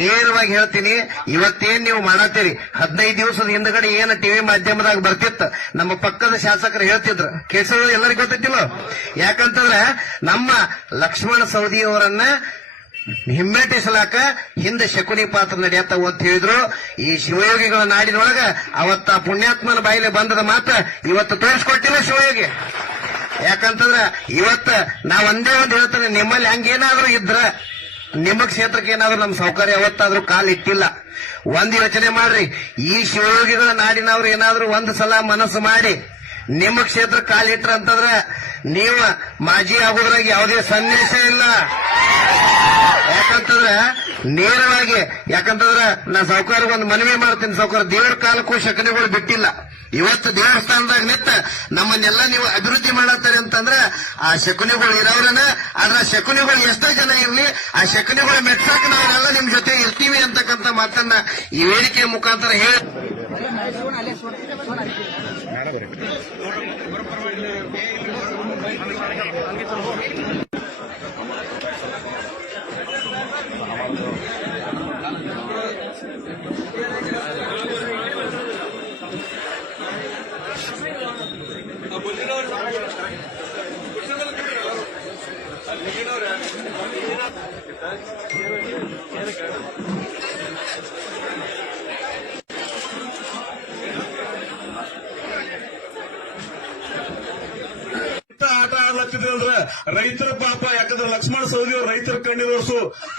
ನೇರವಾಗಿ ಹೇಳ್ತೀನಿ, ಇವತ್ತೇನ್ ನೀವು ಮಾಡತ್ತೀರಿ 15 ದಿವಸದ ಹಿಂದಗಡೆ ಏನ ಟಿವಿ ಮಾಧ್ಯಮದಾಗ ಬರ್ತಿತ್ತು, ನಮ್ಮ ಪಕ್ಕದ ಶಾಸಕರು ಹೇಳ್ತಿದ್ರು, ಕೇಸವ ಎಲ್ಲರಿಗೂ ಗೊತ್ತಿಲ್ಲ. ಯಾಕಂತಂದ್ರೆ ನಮ್ಮ ಲಕ್ಷ್ಮಣ ಸವದಿ ಅವರನ್ನ ಹಿಮ್ಮೆಟ್ಟಿಸಲಾಕ ಹಿಂದೆ ಶಕುನಿ ಪಾತ್ರ ನಡೆಯತ್ತವ ಅಂತ ಹೇಳಿದ್ರು. ಈ ಶಿವಯೋಗಿಗಳ ನಾಡಿನೊಳಗ ಅವತ್ತ ಪುಣ್ಯಾತ್ಮನ ಬಾಯಿಲೆ ಬಂದದ ಮಾತ್ರ ಇವತ್ತು ತೋರಿಸ್ಕೊಟ್ಟಿಲ್ಲ ಶಿವಯೋಗಿ. ಯಾಕಂತಂದ್ರ ಇವತ್ತ ನಾವ್ ಒಂದೇ ಒಂದು ಹೇಳ್ತೇನೆ, ನಿಮ್ಮಲ್ಲಿ ಹಂಗೇನಾದ್ರೂ ಇದ್ರ ನಿಮ್ಮ ಕ್ಷೇತ್ರಕ್ಕೆ ಏನಾದ್ರೂ ನಮ್ಮ ಸೌಕರ್ಯ ಯಾವತ್ತಾದ್ರೂ ಕಾಲಿಟ್ಟಿಲ್ಲ. ಒಂದ್ ಯೋಚನೆ ಮಾಡ್ರಿ, ಈ ಶಿವಯೋಗಿಗಳ ನಾಡಿನವ್ರು ಏನಾದ್ರೂ ಒಂದ್ ಸಲ ಮನಸ್ಸು ಮಾಡಿ ನಿಮ್ಮ ಕ್ಷೇತ್ರ ಕಾಲಿಟ್ರ ಅಂತಂದ್ರೆ ನೀವು ಮಾಜಿ ಆಗೋದ್ರಾಗ ಯಾವುದೇ ಸಂದೇಶ ಇಲ್ಲ. ಯಾಕಂತಂದ್ರ ನೇರವಾಗಿ, ಯಾಕಂತಂದ್ರ ನಾ ಸಾವುಕಾರ ಒಂದು ಮನವಿ ಮಾಡ್ತೀನಿ, ಸಾವುಕಾರ ದೇವರ ಕಾಲಕ್ಕೂ ಶಕನಿಗಳು ಬಿಟ್ಟಿಲ್ಲ. ಇವತ್ತು ದೇವಸ್ಥಾನದಾಗ ನಿಂತ ನಮ್ಮನ್ನೆಲ್ಲ ನೀವು ಅಭಿವೃದ್ಧಿ ಮಾಡತ್ತಾರೆ ಅಂತಂದ್ರೆ ಆ ಶಕುನಿಗಳು ಇರೋರನ್ನ, ಆದ್ರ ಶಕುನಿಗಳು ಎಷ್ಟೋ ಜನ ಇರ್ಲಿ, ಆ ಶಕುನಿಗಳು ಮೆಟ್ಸಾಕ ನಾವೆಲ್ಲ ನಿಮ್ ಜೊತೆ ಇರ್ತೀವಿ ಅಂತಕ್ಕಂಥ ಮಾತನ್ನ ಈ ವೇದಿಕೆ ಮುಖಾಂತರ ಹೇಳಿ ಆಟ ಆಡ್ಲತ್ತಿದ್ರಲ್ರ ರೈತರ ಪಾಪ. ಯಾಕಂದ್ರೆ ಲಕ್ಷ್ಮಣ ಸವದಿ ಅವ್ರು ರೈತರ ಕಣ್ಣಿನ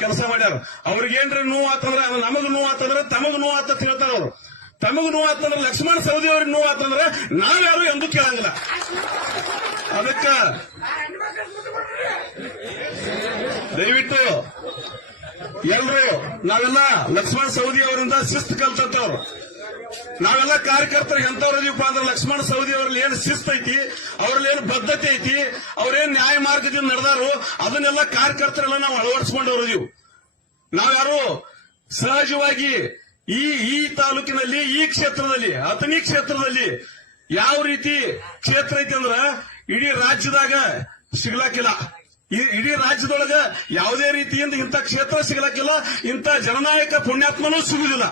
ಕೆಲಸ ಮಾಡ್ಯಾರ. ಅವ್ರಿಗೇನ್ರಿ ನೋವು ಆತಂದ್ರೆ ನಮಗ್ ನೋವು ಆತಂದ್ರೆ ತಮಗ್ ನೋವು ಆತ ಹೇಳ್ತಾರ ಅವ್ರು. ತಮಗ್ ನೋವು ಆತಂದ್ರೆ ಲಕ್ಷ್ಮಣ ಸವದಿ ಅವ್ರಿಗೆ ನೋವು ಆತಂದ್ರೆ ನಾವ್ಯಾರು ಎಂದೂ ಕೇಳಂಗಿಲ್ಲ. ಅದಕ್ಕ ದಯವಿಟ್ಟು ಎಲ್ರು ನಾವೆಲ್ಲ ಲಕ್ಷ್ಮಣ ಸವದಿ ಅವರಿಂದ ಶಿಸ್ತು ಕಲ್ತವ್ರು. ನಾವೆಲ್ಲ ಕಾರ್ಯಕರ್ತರು ಎಂತವ್ರದೀಪ ಅಂದ್ರೆ ಲಕ್ಷ್ಮಣ ಸವದಿ ಅವ್ರಲ್ಲಿ ಏನ್ ಶಿಸ್ತು ಐತಿ, ಅವ್ರಲ್ಲಿ ಏನ್ ಬದ್ಧತೆ ಐತಿ, ಅವ್ರೇನ್ ನ್ಯಾಯ ಮಾರ್ಗದಿಂದ ನಡೆದಾರು, ಅದನ್ನೆಲ್ಲ ಕಾರ್ಯಕರ್ತರೆಲ್ಲ ನಾವು ಅಳವಡಿಸ್ಕೊಂಡವ್ರದೀವು. ನಾವ್ಯಾರು ಸಹಜವಾಗಿ ಈ ತಾಲೂಕಿನಲ್ಲಿ, ಈ ಕ್ಷೇತ್ರದಲ್ಲಿ, ಅಥಣಿ ಕ್ಷೇತ್ರದಲ್ಲಿ ಯಾವ ರೀತಿ ಕ್ಷೇತ್ರ ಐತಿ ಅಂದ್ರ ಇಡೀ ರಾಜ್ಯದಾಗ ಸಿಗ್ಲಾಕಿಲ್ಲ. ಇಡೀ ರಾಜ್ಯದೊಳಗ ಯಾವುದೇ ರೀತಿಯಿಂದ ಇಂಥ ಕ್ಷೇತ್ರ ಸಿಗ್ಲಾಕಿಲ್ಲ, ಇಂಥ ಜನನಾಯಕ ಪುಣ್ಯಾತ್ಮನೂ ಸಿಗುದಿಲ್ಲ.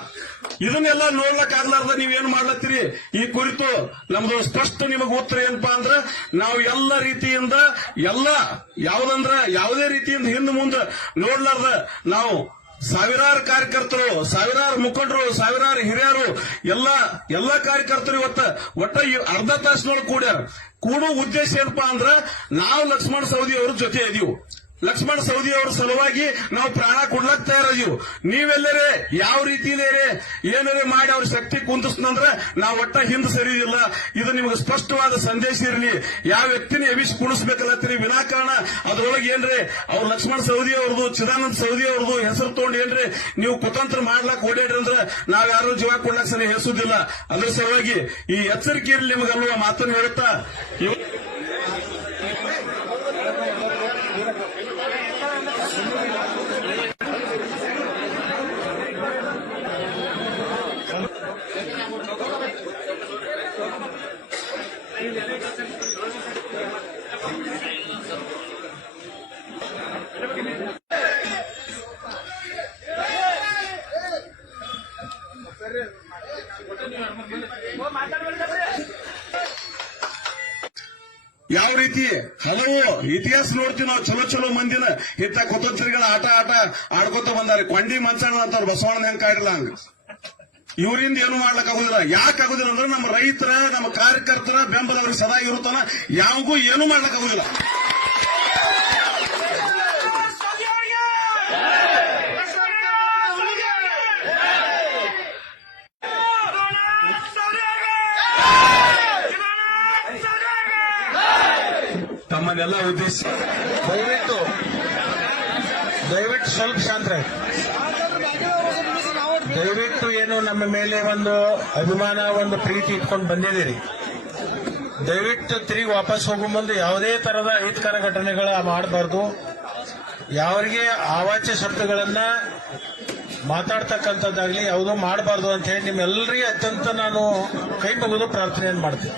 ಇದನ್ನೆಲ್ಲ ನೋಡ್ಲಕ್ ಆಗ್ಲಾರ್ದ ನೀವೇನ್ ಮಾಡ್ಲತ್ತೀರಿ? ಈ ಕುರಿತು ನಮ್ದು ಸ್ಪಷ್ಟ ನಿಮಗೆ ಉತ್ತರ ಏನಪ್ಪಾ ಅಂದ್ರ, ನಾವು ಎಲ್ಲ ರೀತಿಯಿಂದ ಯಾವುದೇ ರೀತಿಯಿಂದ ಹಿಂದೆ ಮುಂದೆ ನೋಡ್ಲಾರ್ದ ನಾವು ಸಾವಿರಾರು ಕಾರ್ಯಕರ್ತರು, ಸಾವಿರಾರು ಮುಖಂಡರು, ಸಾವಿರಾರು ಹಿರಿಯರು, ಎಲ್ಲ ಕಾರ್ಯಕರ್ತರು ಒಟ್ಟ ಅರ್ಧ ತಾಸಿನೊಳಗೆ ಕೂಡೋ ಉದ್ದೇಶ ಏನಪ್ಪಾ ಅಂದ್ರ, ನಾವು ಲಕ್ಷ್ಮಣ ಸವದಿ ಅವ್ರ ಜೊತೆ ಇದೀವಿ. ಲಕ್ಷ್ಮಣ ಸವದಿ ಅವ್ರ ಸಲುವಾಗಿ ನಾವು ಪ್ರಾಣ ಕೊಡ್ಲಕ್ ತಯಾರಿದೀವಿ. ನೀವೆಲ್ಲರೇ ಯಾವ ರೀತಿಯಲ್ಲೇ ಏನಾರೇ ಮಾಡಿ ಅವ್ರ ಶಕ್ತಿ ಕುಂದಿಸ್ತಂದ್ರ ನಾವು ಒಟ್ಟ ಹಿಂದೆ ಸರಿಯಿಲ್ಲ. ಇದು ನಿಮಗೆ ಸ್ಪಷ್ಟವಾದ ಸಂದೇಶ ಇರಲಿ. ಯಾವ ವ್ಯಕ್ತಿನ ಎಬಿಸಿ ಕುಣಿಸ್ಬೇಕಲ್ಲತ್ತೀರಿ ವಿನಾಕಾರಣ ಅದ್ರೊಳಗೆ ಏನ್ರಿ ಅವ್ರ ಲಕ್ಷ್ಮಣ ಸವದಿ ಅವ್ರದ್ದು, ಚಿದಾನಂದ ಸವದಿ ಅವ್ರದ್ದು ಹೆಸರು ತಗೊಂಡು ಏನ್ರಿ ನೀವು ಕುತಂತ್ರ ಮಾಡ್ಲಾಕ್ ಓಡಾಡ್ರಿ ಅಂದ್ರೆ ನಾವ್ ಯಾರು ಜೀವ ಕೊಡ್ಲಾಕ್ ಸರಿ ಹೆಸುದಿಲ್ಲ. ಅದ್ರ ಸಲುವಾಗಿ ಈ ಎಚ್ಚರಿಕೆ ಇರಲಿ ನಿಮಗಲ್ವ ಮಾತನ್ನು ಹೇಳುತ್ತಾ ಯಾವ ರೀತಿ ಹಲವು ಇತಿಹಾಸ ನೋಡ್ತೀವಿ ನಾವು. ಚಲೋ ಮಂದಿನ ಇಂಥ ಕುತಂತ್ರಿಗಳ ಆಟ ಆಡ್ಕೊತ ಬಂದಾರೆ. ಕೊಂಡಿ ಮಂಚಾಣ ಅಂತಾರೆ ಬಸವಣ್ಣ ಹೆಂಗ್ ಕಾಡಿಲ್ಲ ಹಂಗ. ಇವರಿಂದ ಏನು ಮಾಡ್ಲಕ್ ಆಗುದಿಲ್ಲ. ಯಾಕೆ ಆಗುದಿಲ್ಲ ಅಂದ್ರೆ ನಮ್ಮ ರೈತರ, ನಮ್ಮ ಕಾರ್ಯಕರ್ತರ ಬೆಂಬಲವ್ರಿಗೆ ಸದಾ ಇರುತ್ತಾನ. ಯಾವಾಗೂ ಏನು ಮಾಡ್ಲಕ್ ಆಗುದಿಲ್ಲ. ತಮ್ಮನ್ನೆಲ್ಲ ಉದ್ದೇಶ ದಯವಿಟ್ಟು ಸ್ವಲ್ಪ ಶಾಂತ. ದಯವಿಟ್ಟು ಏನು ನಮ್ಮ ಮೇಲೆ ಒಂದು ಅಭಿಮಾನ, ಒಂದು ಪ್ರೀತಿ ಇಟ್ಕೊಂಡು ಬಂದಿದ್ದೀರಿ. ದಯವಿಟ್ಟು ತಿರುಗಿ ವಾಪಸ್ ಹೋಗೋ ಮುಂದೆ ಯಾವುದೇ ತರದ ಅಹಿತಕರ ಘಟನೆಗಳ ಮಾಡಬಾರ್ದು. ಯಾವರಿಗೆ ಅವಾಚ್ಯ ಶಬ್ದಗಳನ್ನ ಮಾತಾಡ್ತಕ್ಕಂಥದ್ದಾಗ್ಲಿ ಯಾವುದೂ ಮಾಡಬಾರ್ದು ಅಂತ ಹೇಳಿ ನಿಮ್ಮೆಲ್ಲರಿಗೆ ಅತ್ಯಂತ ನಾನು ಕೈ ಮುಗಿದು ಪ್ರಾರ್ಥನೆಯನ್ನು ಮಾಡ್ತೀನಿ.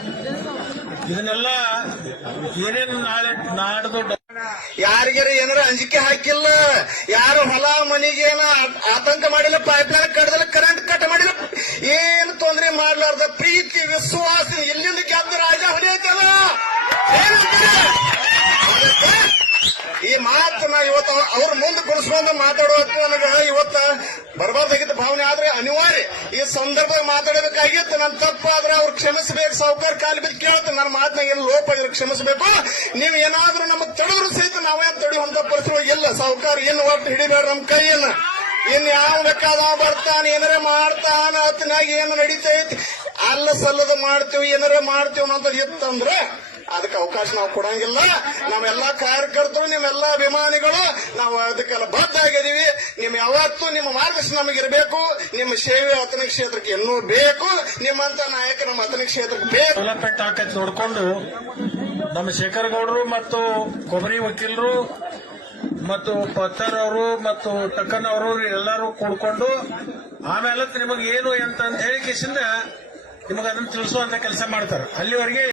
ಇದನ್ನೆಲ್ಲ ಏನೇನು ನಾಡ್ದು ಯಾರಿಗಾರ ಏನಾರ ಅಂಜಿಕೆ ಹಾಕಿಲ್ಲ, ಯಾರು ಹೊಲ ಮನಿಗೆ ಏನ ಆತಂಕ ಮಾಡಿಲ್ಲ, ಪೈಪ್ಲೈನ್ ಕಟ್ಟದಿಲ್ಲ, ಕರೆಂಟ್ ಕಟ್ ಮಾಡಿಲ್ಲ, ಏನು ತೊಂದರೆ ಮಾಡ್ಲಾರ್ದ ಪ್ರೀತಿ ವಿಶ್ವಾಸ ಎಲ್ಲಿಂದ ಗೆದ್ದ ರಾಜ ಹೊಡೆಯುತ್ತಲ್ಲ. ಈ ಮಾತು ನಾ ಇವತ್ತು ಅವ್ರ ಮುಂದೆ ಕುಡಿಸ್ಕೊಂಡು ಮಾತಾಡುವಷ್ಟು ನನಗ ಇವತ್ತ ಬರಬಾರ್ದಾಗಿದ್ದ ಭಾವನೆ ಆದ್ರೆ ಅನಿವಾರ್ಯ ಈ ಸಂದರ್ಭದಾಗ ಮಾತಾಡಬೇಕಾಗಿತ್ತು. ನನ್ ತಪ್ಪಾದ್ರೆ ಅವ್ರು ಕ್ಷಮಿಸಬೇಕು. ಸಾವುಕಾರ ಕಾಲು ಬಿದ್ದು ಕೇಳ್ತೀನಿ, ನನ್ನ ಮಾತನಾಗ ಏನು ಲೋಪ ಆಗಿದ್ರೆ ಕ್ಷಮಿಸಬೇಕು. ನೀವು ಏನಾದ್ರೂ ನಮಗ್ ತಡೆದ್ರು ಸಹಿತ ನಾವೇನ್ ತಡೆಯುವಂತ ಪರಿಸ್ಥಿತಿ ಇಲ್ಲ. ಸಾವುಕಾರ ಏನು ಒಟ್ಟು ಹಿಡಿಬೇಡ ನಮ್ ಕೈಯನ್ನ. ಇನ್ ಯಾವ ಬೇಕಾದ ಬರ್ತಾನ ಏನಾರ ಮಾಡ್ತಾನ ಅತ್ನಾಗ ಏನು ನಡೀತೈತಿ ಅಲ್ಲ ಸಲ್ಲದ ಮಾಡ್ತೀವಿ ಏನಾರ ಮಾಡ್ತೀವಿ ಅನ್ನೋದು ಇತ್ತಂದ್ರೆ ಅದಕ್ಕೆ ಅವಕಾಶ ನಾವು ಕೊಡಂಗಿಲ್ಲ. ನಾವೆಲ್ಲಾ ಕಾರ್ಯಕರ್ತರು, ನಿಮ್ಮೆಲ್ಲ ಅಭಿಮಾನಿಗಳು ನಾವು ಅದಕ್ಕೆಲ್ಲ ಬದ್ಧ ಆಗಿದೀವಿ. ನಿಮ್ ಯಾವತ್ತೂ ನಿಮ್ಮ ಮಾರ್ಗದರ್ಶನ ನಮಗಿರಬೇಕು. ನಿಮ್ಮ ಸೇವೆ ಅತನ ಕ್ಷೇತ್ರಕ್ಕೆ ಇನ್ನೂ ಬೇಕು. ನಿಮ್ಮಂತ ನಾಯಕ ನಮ್ಮ ಅತನ ಕ್ಷೇತ್ರಕ್ಕೆ ಬೇಕು. ಡೆವಲಪ್ಮೆಂಟ್ ಆಕೈತಿ ನೋಡ್ಕೊಂಡು ನಮ್ಮ ಶೇಖರ್ ಗೌಡರು ಮತ್ತು ಕೊಬ್ಬರಿ ವಕೀಲರು ಮತ್ತು ಪತ್ತರ್ ಅವರು ಮತ್ತು ಟಕ್ಕನ್ ಅವರು ಎಲ್ಲರೂ ಕೂಡ್ಕೊಂಡು ಆಮೇಲೆ ನಿಮಗೆ ಏನು ಅಂತ ಹೇಳಿ ಕಿಸಿಂದ ನಿಮಗೆ ಅದನ್ನ ತಿಳಿಸುವಂತ ಕೆಲಸ ಮಾಡ್ತಾರೆ. ಅಲ್ಲಿವರೆಗೆ